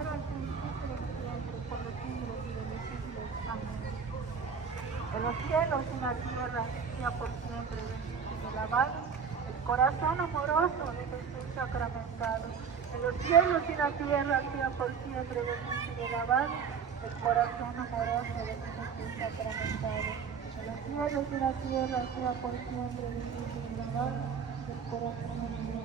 era al principio y siempre, por los siglos y de los siglos. Amén. En los cielos y en la tierra, sea por siempre bendito y alabado el corazón amoroso de Jesús sacramentado. En los cielos y en la tierra, sea por siempre bendito y alabado el corazón amoroso de Jesús sacramentado. En los cielos y en la tierra, sea por siempre bendito y alabado el corazón amoroso de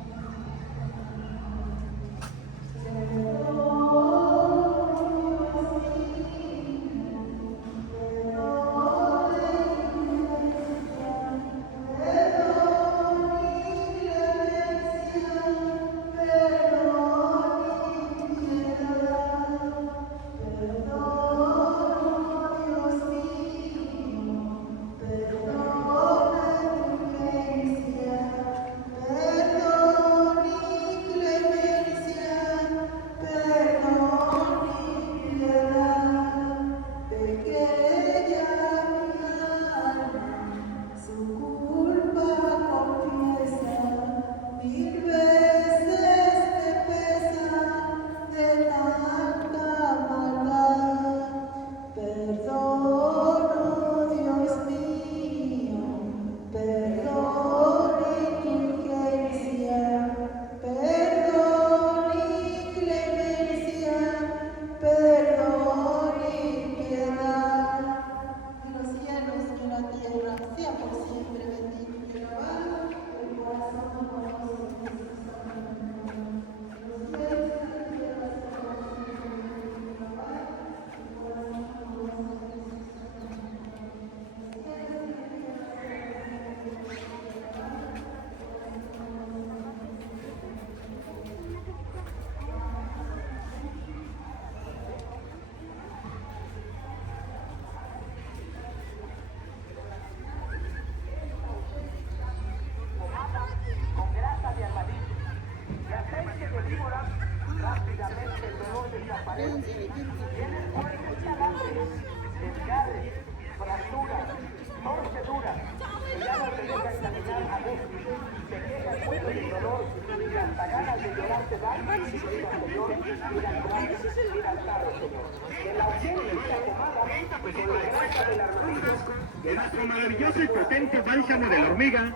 Nuestro maravilloso y potente bálsamo de la hormiga,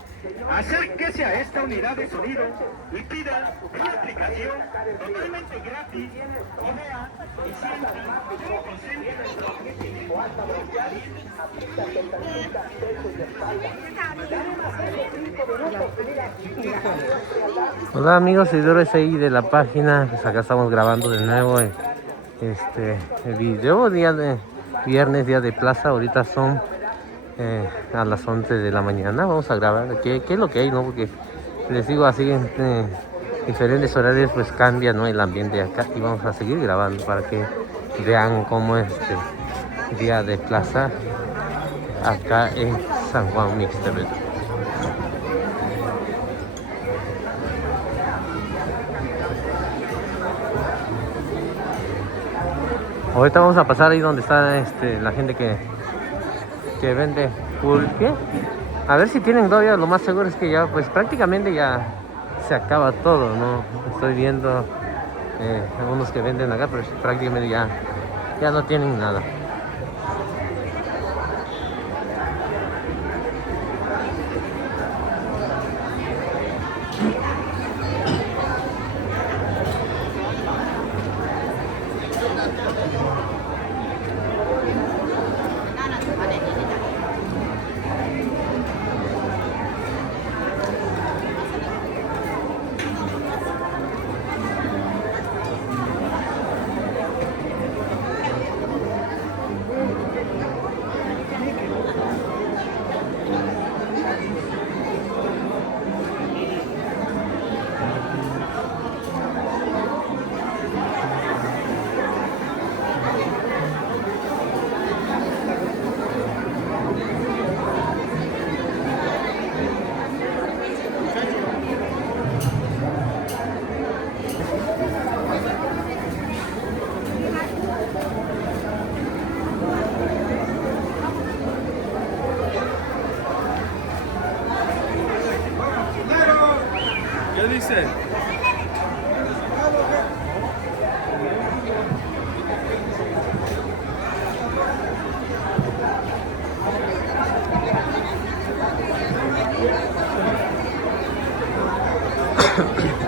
acérquese a esta unidad de sonido y pida una aplicación totalmente gratis y vea y sienta cómo concentra nuestro alta velocidad, Hola amigos seguidores ahí de la página, pues acá estamos grabando de nuevo el video, día de viernes, día de plaza. Ahorita son a las 11 de la mañana, vamos a grabar qué es lo que hay, ¿no? Porque les digo así, en diferentes horarios pues cambia, ¿no?, el ambiente acá, y vamos a seguir grabando para que vean cómo es día de plaza acá en San Juan Mixtepec. Ahorita vamos a pasar ahí donde está la gente que vende pulque. A ver si tienen todavía. Lo más seguro es que ya pues prácticamente ya se acaba todo, ¿no? Estoy viendo algunos que venden acá, pero prácticamente ya no tienen nada.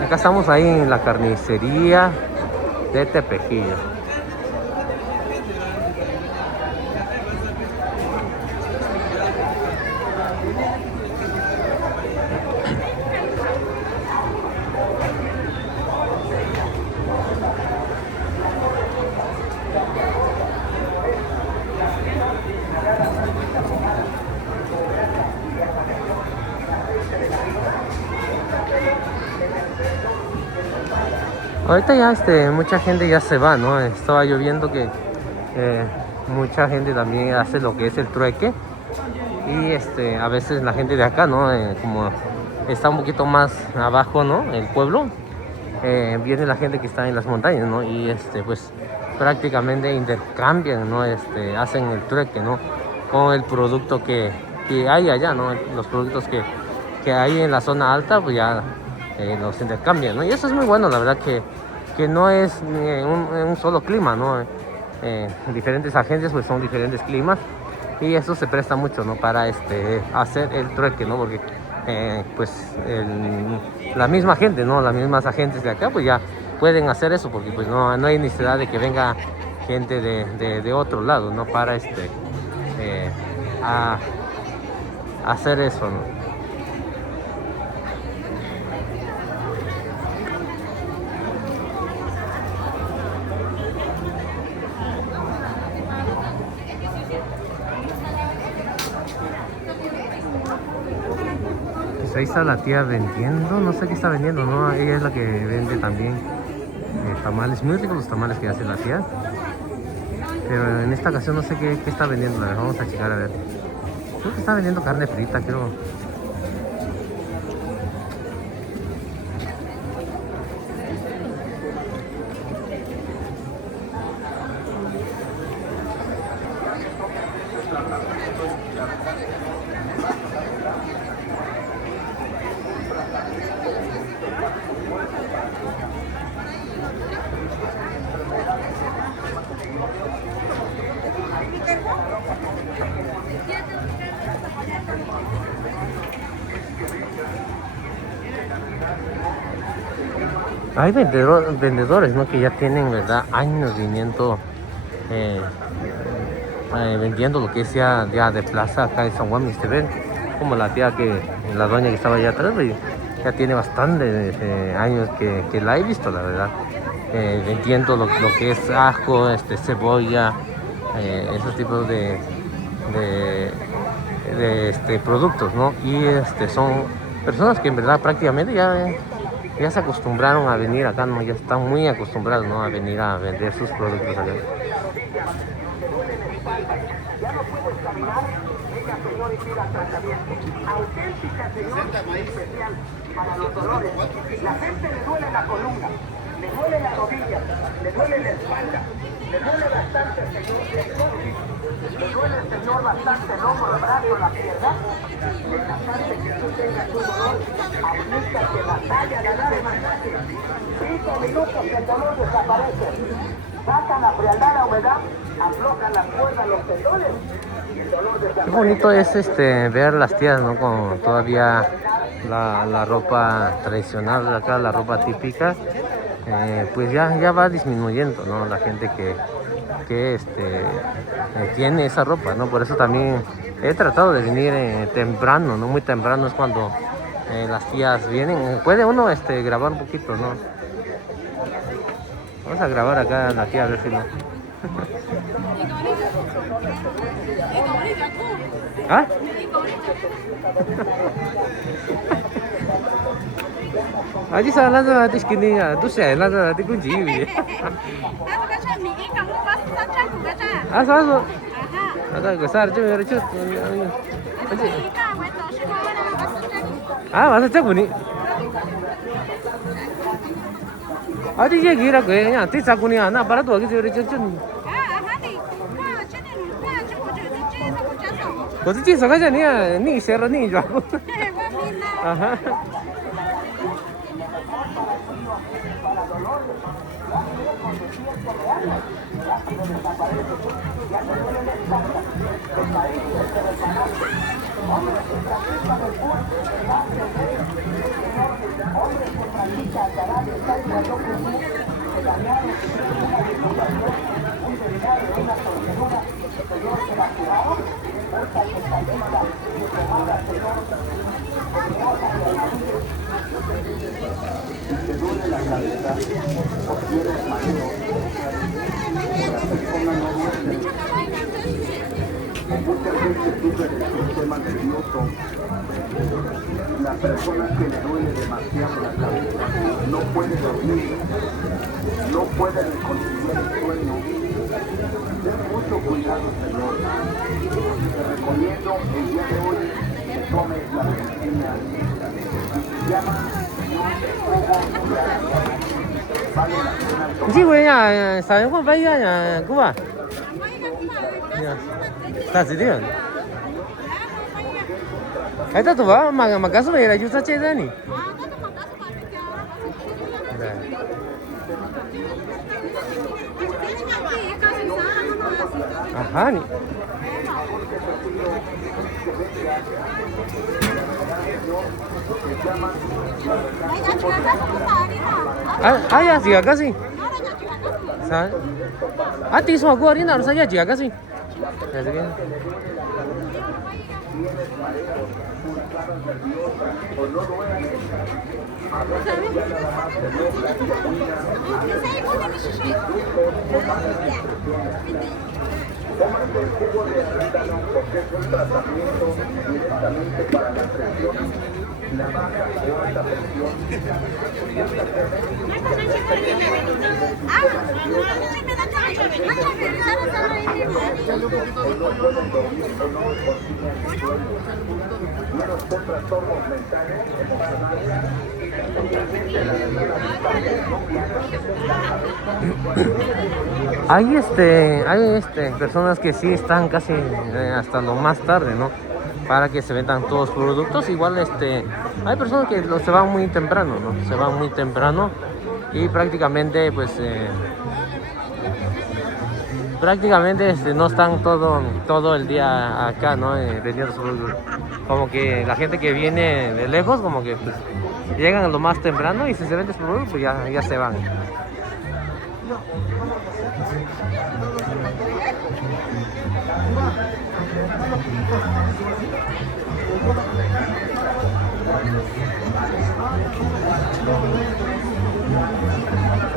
Acá estamos ahí en la carnicería de Tepejillo. Ahorita ya mucha gente ya se va, ¿no? Estaba lloviendo que mucha gente también hace lo que es el trueque. Y a veces la gente de acá, ¿no? Como está un poquito más abajo, ¿no? El pueblo, viene la gente que está en las montañas, ¿no? Y pues prácticamente intercambian, ¿no? Hacen el trueque, ¿no? Con el producto que hay allá, ¿no? Los productos que hay en la zona alta, pues ya los intercambian, ¿no? Y eso es muy bueno, la verdad que no es un solo clima, ¿no? Diferentes agencias pues son diferentes climas y eso se presta mucho, ¿no? Para hacer el trueque, ¿no? Porque pues la misma gente, ¿no? Las mismas agentes de acá pues ya pueden hacer eso porque pues no hay necesidad de que venga gente de otro lado, ¿no? Para a hacer eso, ¿no? Ahí está la tía vendiendo, no sé qué está vendiendo, ¿no? Ella es la que vende también tamales, muy ricos los tamales que hace la tía. Pero en esta ocasión no sé qué está vendiendo, la verdad, vamos a checar a ver. Creo que está vendiendo carne frita, creo. Hay vendedores, ¿no? Que ya tienen, ¿verdad? Años viniendo, vendiendo lo que es ya de plaza acá en San Juan Mixtepec. Como la tía la doña que estaba allá atrás, pues, ya tiene bastantes años que la he visto, la verdad. Vendiendo lo que es ajo, cebolla, esos tipos de productos, ¿no? Y son personas que en verdad prácticamente ya se acostumbraron a venir acá, ¿no? Ya están muy acostumbrados, ¿no? A venir a vender sus productos acá. Ya no puedes caminar, venga señor y pida tratamiento. Auténtica señor especial para los dolores. La gente le duele la columna, le duele la rodilla, le duele la espalda, le duele bastante el señor el coxis, le duele el señor bastante el hombro, el brazo, la pierna. En la parte que tú tengas un dolor, aplícate la talla, la da de masaje. 5 minutos el dolor desaparece. Sacan la frialdad, la humedad, aflojan las cuerdas, los tendones y el dolor desaparece. Qué bonito es ver las tías, ¿no? Con todavía la ropa tradicional de acá, la ropa típica. Pues ya va disminuyendo, ¿no? La gente que tiene esa ropa, ¿no? Por eso también he tratado de venir temprano, ¿no? Muy temprano es cuando las tías vienen. Puede uno grabar un poquito, ¿no? Vamos a grabar acá a la tía a ver si no. ¿Ah? Aji sana na tis kini tu sai na na ti kun ji wi. Ah sa so. Ada ke sar je mer chu. Ah masa chắc buni. Adi ye gira ko ya ti sa kuni na para to ke je chu. Ko ti sa ka ja ni ser ni jo. Ajá. Hombres que practican el fútbol, chica Tarán está igual que tú, se dañaron una vinculación, un delegado de una torcedura, señor que la juraron, otra totalista, diplomada, señor, hermosa y amarillo. Si te duele la cabeza o tienes mareo, la persona no duerme. Muchas veces sufre del sistema nervioso. La persona que le duele demasiado la cabeza no puede dormir, no puede reconciliar el sueño. Ten mucho cuidado, Señor. Te recomiendo el día de hoy que tomes la medicina. Se llama jugo de arándanos. Vale la pena tomar. Chị quê nhà sao em có vay ra nhà cô à? Ta gì đấy? Ai ta tuh mà caso này là chúng ta chơi ra nhỉ? Aha nih. Ayah sih agak sih. Sa? Ati semua gua ini harus aja agak sih. Ya segini. Tómate el jugo de arándano porque es un tratamiento directamente para la presión, la baja o alta presión. Menos por trastornos mentales, emocionales, especialmente la Hay personas que sí están casi hasta lo más tarde, ¿no? Para que se vendan todos los productos. Igual hay personas que se van muy temprano, ¿no? Se van muy temprano y prácticamente pues no están todo el día acá, ¿no? Vendiendo sus productos. Como que la gente que viene de lejos, como que pues llegan a lo más temprano y si se venden sus productos pues ya se van.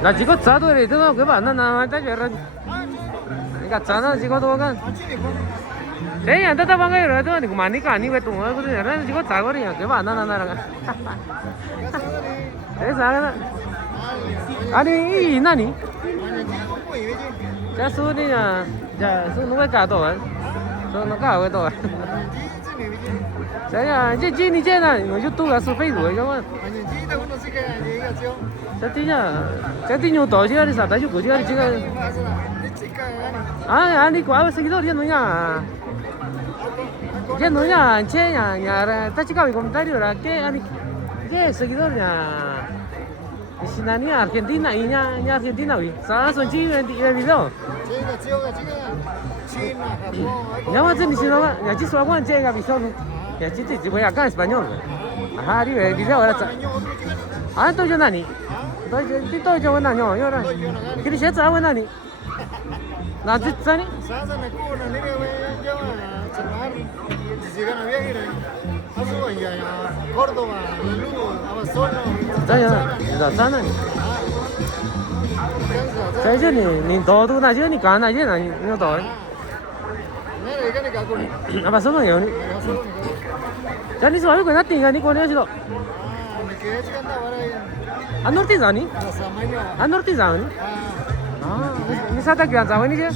나 지금 자도래 너 그거 안 나나 다 저런 그러니까 자나 지금 도가 제이 안 다다 방에 그래도 아니고 많이가 아니고 또 그러거든요. 나 지금 자거리야 그거 안 나나랑 그래서 아니 이 나니 자 수니야 자 수는 왜 가도 수는 가왜 또 자야 이제 이제는 유튜브가 수페이 그거 Jadi nyoto aja di sana juga dia juga. Ani ko awas seguidor dia nunya. Dia nunya nya ta chica mi comentario era que ani que seguidornya di sini Argentina nya Argentina wi. Sana son chi video. Ya más ni si no ya chi so aguan llega video. Ya chi te voy acá en español. Ajá, video era. Ah, entonces nani. Tôi cho vấn nhỏ nhớ đây. Cái đi chết sao vấn này? Là chết sao đi? Sasa na kuna nile wewe chamari zigana viaje hapo ya Córdoba, Lugo, Amazonas. Dạ sana. Cái chứ nhìn to tu na chứ nhìn cá này chứ này nhiều to. Nere cái này cả con. Amazonas nhiều đi. Jadi soalnya kau nanti kan ni kau ni aja tu. Me quedé chicando ahora An norte zani? Samayo. An norte zani? Ni sa ta kya zawa ni je?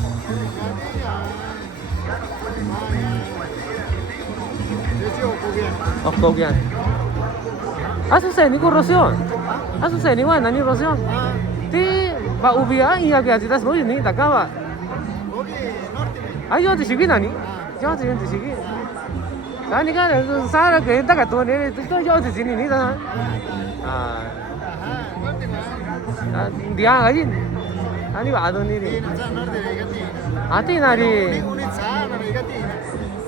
Kau kya? Asu saya ni kau Rosio. Asu saya ni mana ni Rosio? Ti ba ubia iya kya kita semua ni tak kawa. Ayo tu sigi nani? Jangan tu sigi. Saya ni kan saya kerja tak tu ni tu jauh tu sini ni dah. Dia aja, ani baru ni. Ati nari.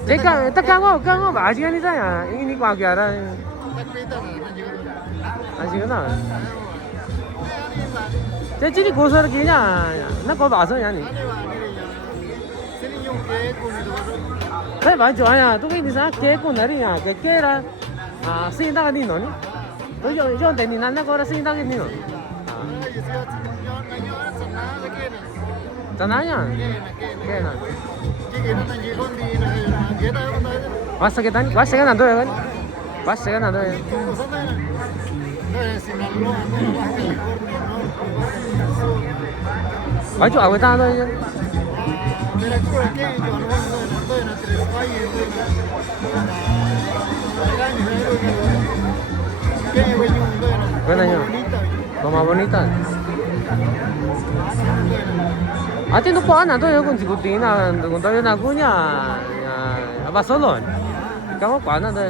Jika tak kamu aja ni saya, ini kau kira. Así que nada. Thế chỉ đi cố sở kia nhá, nó có bảo sao nhá nhỉ? Thế bảo cho anh tôi cái gì sao kế của nó đi nhá, cái là sinh ra cái gì nó nhỉ? Tôi cho để nhìn nó có là sinh ra cái gì nó. Chẳng nói nhá. Cái này. Vas a quedar nando ya, vas a quedar nando ya. Ay, yo hago tanto ya. Buen año. Lo más bonita. A ti no puedo nada yo con chicutina, con toda una cuña, va solo. ¿Cómo cuándo nada?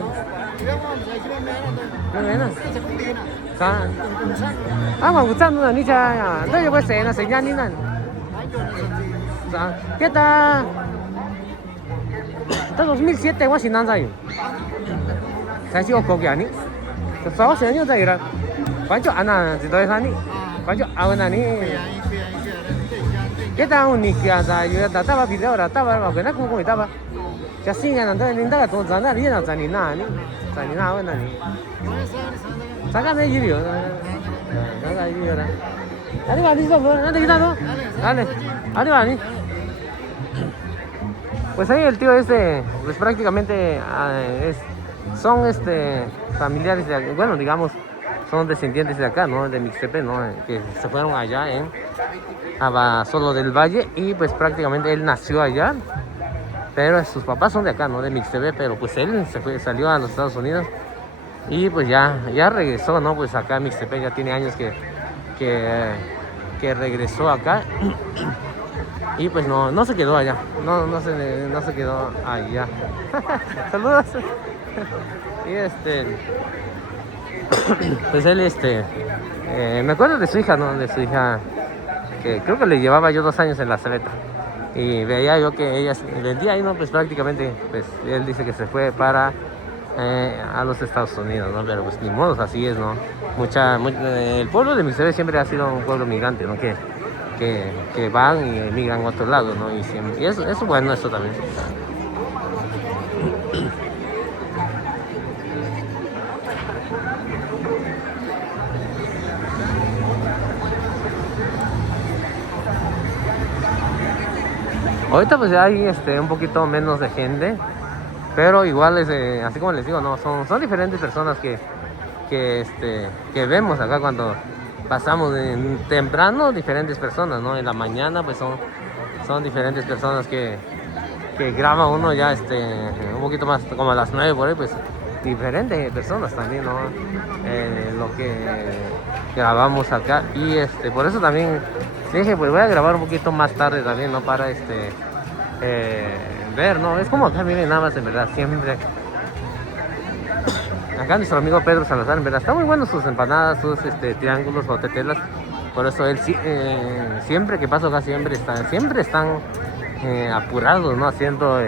No viene. Sa. Mà cũng chăn là đi chơi à? Đây có xe là xe nhanh đi nè. Sa. Cái ta 2007 我是哪在？才是我国家呢。早些年在了，反正安那一代啥呢？反正安那呢。Kita unik ada juga data apa video data apa kena kuku itu apa jadi kan nanti ninda kan tuh zana dia nanti nina apa nani sangat menarik juga sangat menarik juga ada mana sih tuh nanti kita tuh ada mana pues ahí el tío pues prácticamente son familiares de, bueno digamos son descendientes de acá, ¿no? De Mixtepec, ¿no? Que se fueron allá en Abasolo del Valle y pues prácticamente él nació allá, pero sus papás son de acá, ¿no? De Mixtepec, pero pues él salió a los Estados Unidos y pues ya regresó, ¿no? Pues acá en Mixtepec ya tiene años que regresó acá y pues no se quedó allá, no se quedó allá. Saludos. Y pues él me acuerdo de su hija, ¿no? De su hija que creo que le llevaba yo 2 años en la Seleta y veía yo que ella vendía ahí, ¿no? Pues prácticamente pues él dice que se fue para a los Estados Unidos, ¿no? Pero pues ni modo, así es, ¿no? El pueblo de Mixtepec siempre ha sido un pueblo migrante, ¿no? Que van y emigran a otro lado, ¿no? Y es bueno esto también. Ahorita pues ya hay un poquito menos de gente, pero igual así como les digo, no son diferentes personas que vemos acá cuando pasamos temprano, diferentes personas, ¿no? En la mañana pues son diferentes personas que graba uno ya un poquito más como a las 9 por ahí, pues diferentes personas también, ¿no? Lo que grabamos acá y por eso también dije pues voy a grabar un poquito más tarde también, ¿no? Para ver, ¿no? Es como acá, miren, nada más en verdad, siempre acá nuestro amigo Pedro Salazar, en verdad, está muy bueno sus empanadas, sus triángulos o tetelas, por eso él siempre que paso acá siempre están apurados, ¿no? Haciendo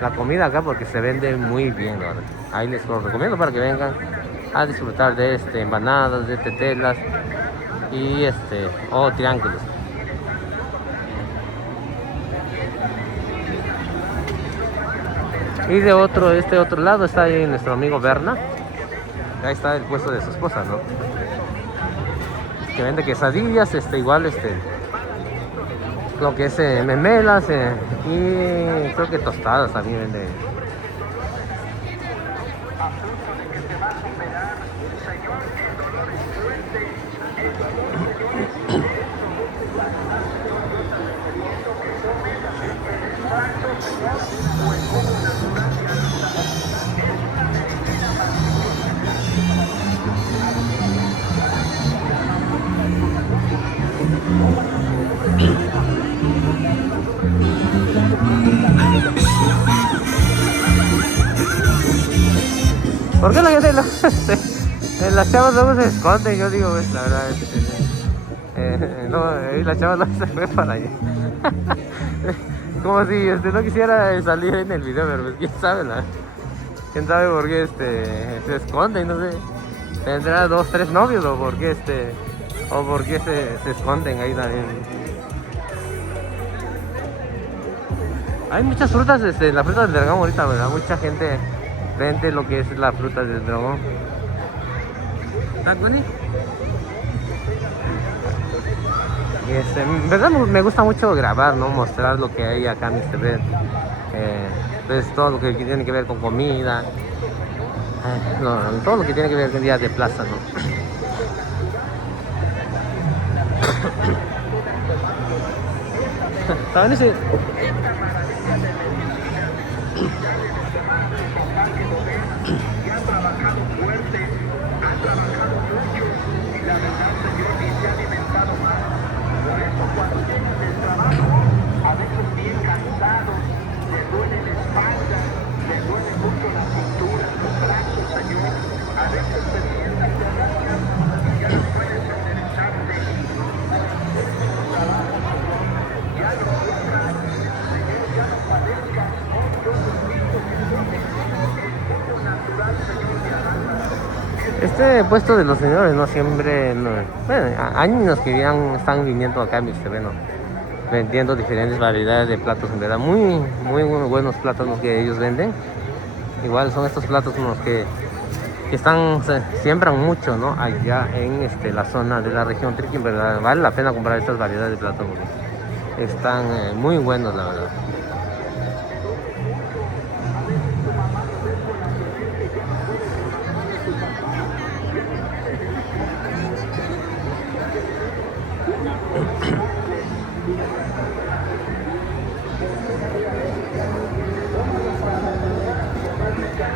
la comida acá porque se vende muy bien, ¿no? Ahí les lo recomiendo para que vengan a disfrutar de empanadas, de tetelas y o triángulos. Y de otro lado está ahí nuestro amigo Berna. Ahí está el puesto de su esposa, ¿no? Que vende quesadillas, igual lo que es memelas y creo que tostadas también vende. ¿Por qué la gente las chavas luego se esconden? Yo digo, pues la verdad, no, y las chavas luego se fue para allá. Como si no quisiera salir en el video, pero pues quién sabe por qué se esconden, no sé. ¿Tendrá 2, 3 novios o por qué se esconden ahí también? Hay muchas frutas, la fruta del dragón ahorita, ¿verdad? Mucha gente vende lo que es la fruta del dragón. ¿Está bueno? Y en verdad me gusta mucho grabar, ¿no? Mostrar lo que hay acá en Mixtepec. Pues todo lo que tiene que ver con comida. Todo lo que tiene que ver con días de plaza, ¿no? ¿Saben ese? Este puesto de los señores, no siempre, no, bueno, años que ya están viniendo acá en Mixtepec, ¿no? Vendiendo diferentes variedades de platos, en verdad, muy buenos platos los que ellos venden. Igual son estos platos los que siembran mucho, ¿no? Allá en la zona de la región Triqui, en verdad, vale la pena comprar estas variedades de platos, porque están muy buenos, la verdad.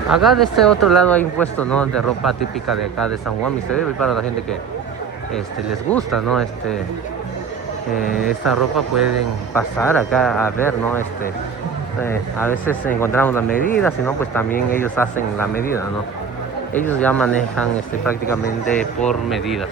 Acá de este otro lado hay un puesto, ¿no? De ropa típica de acá de San Juan Mixtepec, y para la gente que les gusta, ¿no? Esta ropa pueden pasar acá a ver, ¿no? A veces encontramos la medida, si no, pues también ellos hacen la medida, ¿no? Ellos ya manejan prácticamente por medidas.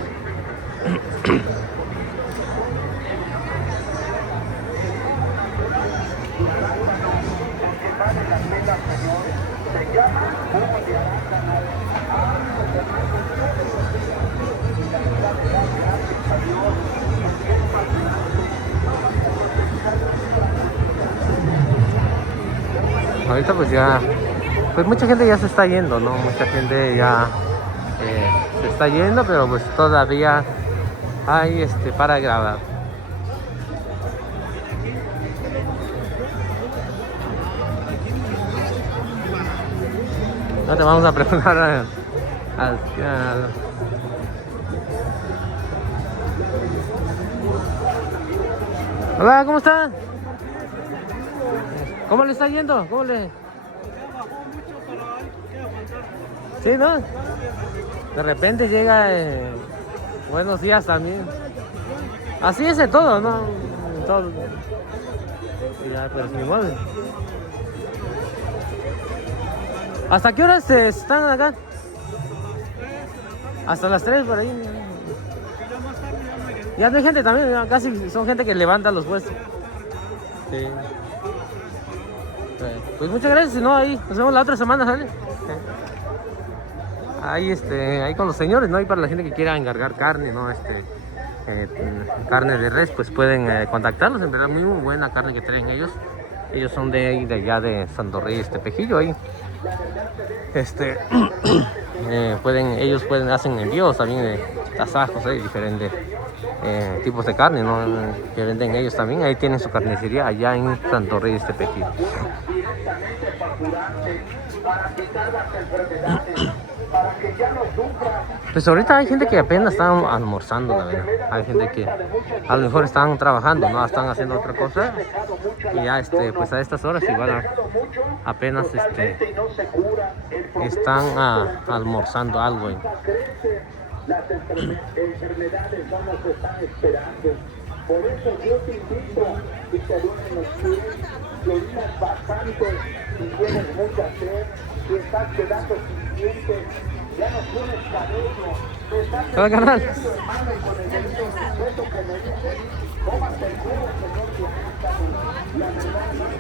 Ahorita pues mucha gente ya se está yendo, ¿no? Mucha gente ya se está yendo, pero pues todavía hay para grabar. Ahora vamos a preguntar Hola, ¿cómo está? ¿Cómo le está yendo? ¿Cómo le...? Sí, ¿no? De repente llega buenos días también. Así es de todo, ¿no? Todo. Ya, pues ni modo. ¿Hasta qué horas están acá? Hasta las 3 por ahí. Ya no hay gente también, ya casi son gente que levanta los puestos. Sí. Pues muchas gracias, si no ahí nos vemos la otra semana, ¿sale? Ahí con los señores, ¿no? Y para la gente que quiera encargar carne, ¿no? Carne de res, pues pueden contactarlos, en verdad muy buena carne que traen ellos. Ellos son de allá de Santo Reyes, Tepejillo, ahí. Ellos hacen envíos también de tasajos, diferentes tipos de carne, ¿no? Que venden ellos también. Ahí tienen su carnicería allá en Santo Reyes, Tepejillo. Pues ahorita hay gente que apenas está almorzando, la verdad. Hay gente que a lo mejor están trabajando, ¿no? Están haciendo otra cosa. Y ya pues a estas horas igual apenas están almorzando algo. Las enfermedades no nos están esperando. Por eso yo te invito y te duelen los pies, que orinas bastante y tienes mucha sed, y estás quedando sin dientes, ya no tienes cabello, te estás hermano, y con el delito respeto que me dices, cómate el jugo, Señor, que la verdad no es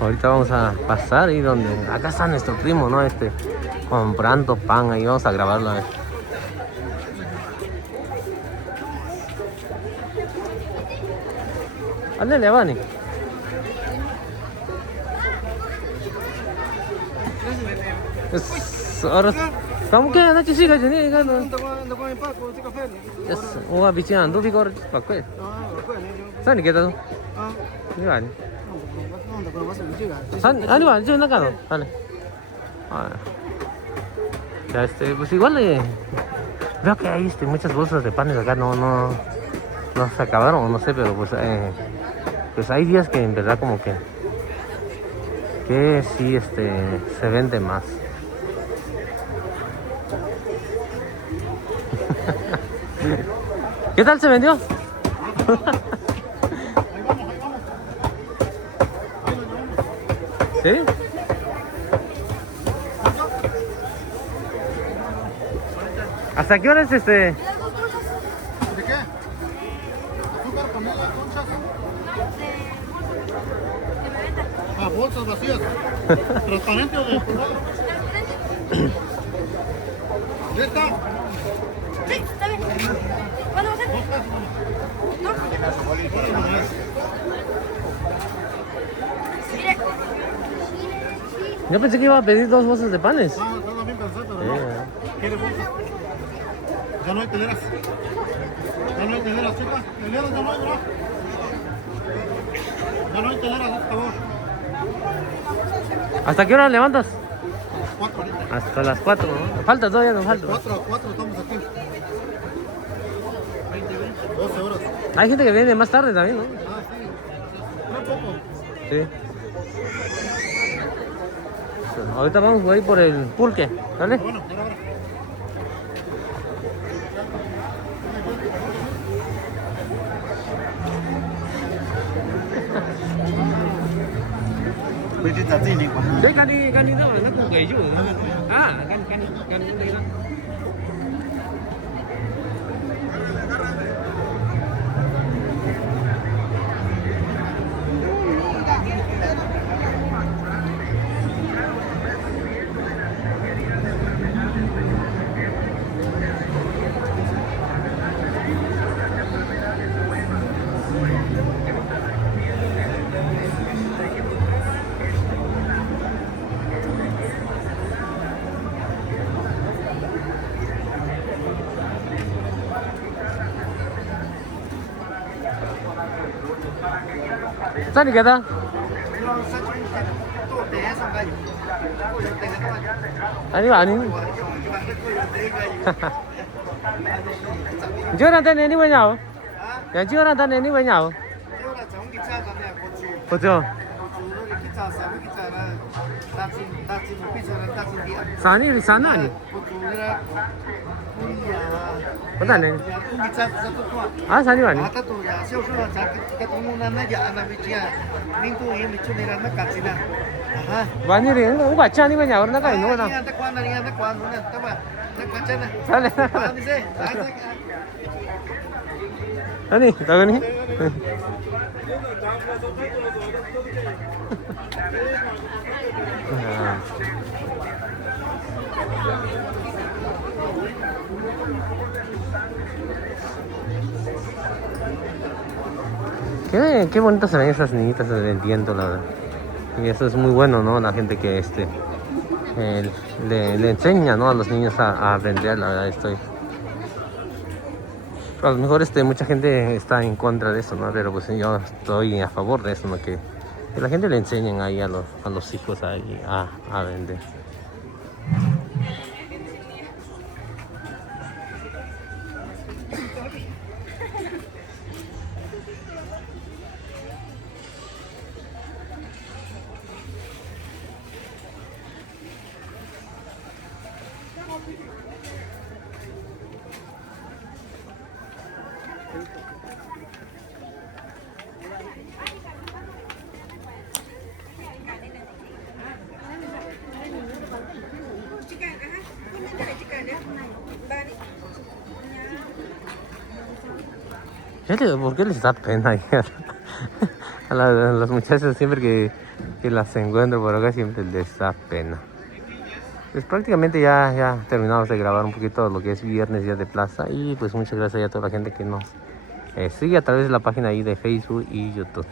Ahorita vamos a pasar y donde... Acá está nuestro primo, ¿no? Comprando pan, ahí vamos a grabarlo, a ver. Ándale, Vani. Ahora... Kamu kaya na chisi ka jini kan? Yes, oh bicara ando bigor pakai. Sana kita tu. Ni kan? Sana, ani kan? Jangan kan? Sana. Ya pues igual veo que hay muchas bolsas de panes acá, no se acabaron, no sé, pero pues hay días que en verdad como que sí se vende más. ¿Qué tal se vendió? ¿Sí? ¿Hasta qué hora es ¿De qué? ¿Azúcar, panela, conchas? Ah, bolsas vacías. ¿Transparente o de color? ¿Ya está? Sí, está bien. ¿Cuándo va a ser? ¿No? Mire. Yo pensé que iba a pedir 2 bolsas de panes. Ah, está bien pensado, pero no. ¿Quieres bolsas? Ya no hay teleras. Ya no hay teleras, chicas. Teleras ya no hay, ¿verdad? Ya no hay teleras, por favor. ¿Hasta qué hora levantas? 4 ahorita. Hasta las 4, ¿no? Falta todavía, no falta. 4 estamos aquí. 12 horas. Hay gente que viene más tarde también, ¿no? Ah, sí. Muy poco. Sí. Ahorita vamos por ahí por el pulque, ¿vale? Bueno, ahora. Đấy cani đó mà nó cũng gầy chứ. À, cani đây đó. Saan ka ta? Ano ba? Ano yun? Chưa ra tên này với nhau? Dạ chưa ra tên này với nhau? 그죠? 산이 산 아니? 어디네? 아 산이 아니? 완전히 이거 같이 아니 그냥 그러나 가 있는 거다. 잘해. 아니 나가니? Qué bonitas se ven esas niñitas vendiendo, la verdad. Y eso es muy bueno, ¿no? La gente que le enseña, ¿no? A los niños a vender, la verdad. A lo mejor mucha gente está en contra de eso, ¿no? Pero pues yo estoy a favor de eso, ¿no? Que la gente le enseñen ahí a los hijos ahí a vender. Fíjate, ¿por qué les da pena? A las muchachas siempre que las encuentro por acá siempre les da pena. Pues prácticamente ya terminamos de grabar un poquito lo que es viernes, día de plaza. Y pues muchas gracias a toda la gente que nos sigue a través de la página ahí de Facebook y YouTube.